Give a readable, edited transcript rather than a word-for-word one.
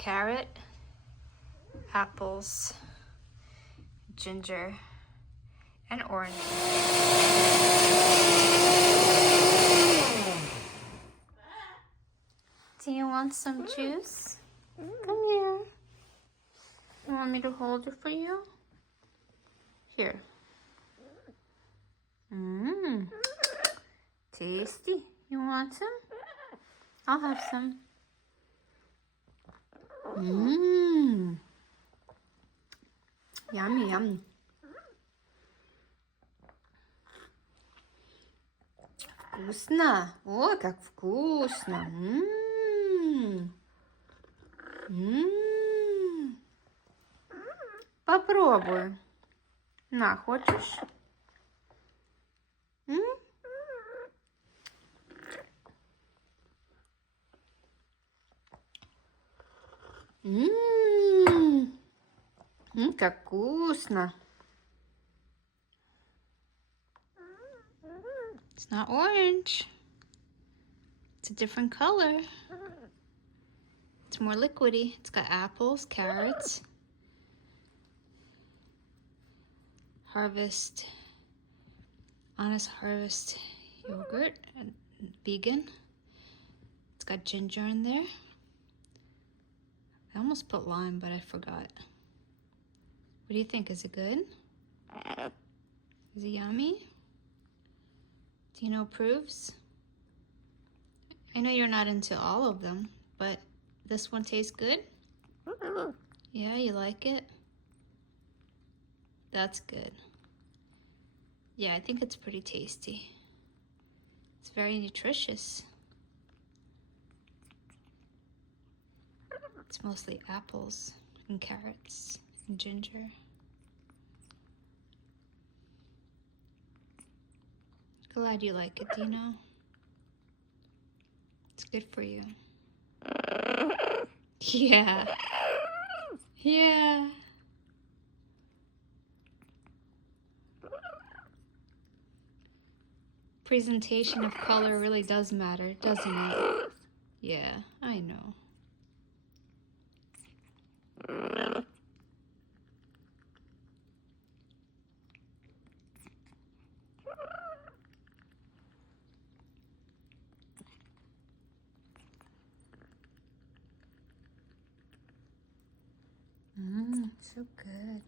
carrot, apples, ginger, and orange. Do you want some juice? Come here. You want me to hold it for you? Here. Mmm. Tasty. You want some? I'll have some. Mmm. Yummy, yummy. Вкусно. Ой, как вкусно. Попробуй. На, хочешь? Как вкусно. It's not orange. It's a different color. It's more liquidy. It's got apples, carrots, Honest Harvest yogurt, and vegan. It's got ginger in there. I almost put lime, but I forgot. What do you think? Is it good? Is it yummy? Dino approves. I know you're not into all of them, but this one tastes good? Yeah, you like it? That's good. Yeah, I think it's pretty tasty. It's very nutritious. It's mostly apples and carrots and ginger. Glad you like it, Dino. It's good for you. Yeah. Yeah. Presentation of color really does matter, doesn't it? Yeah, I know. So good.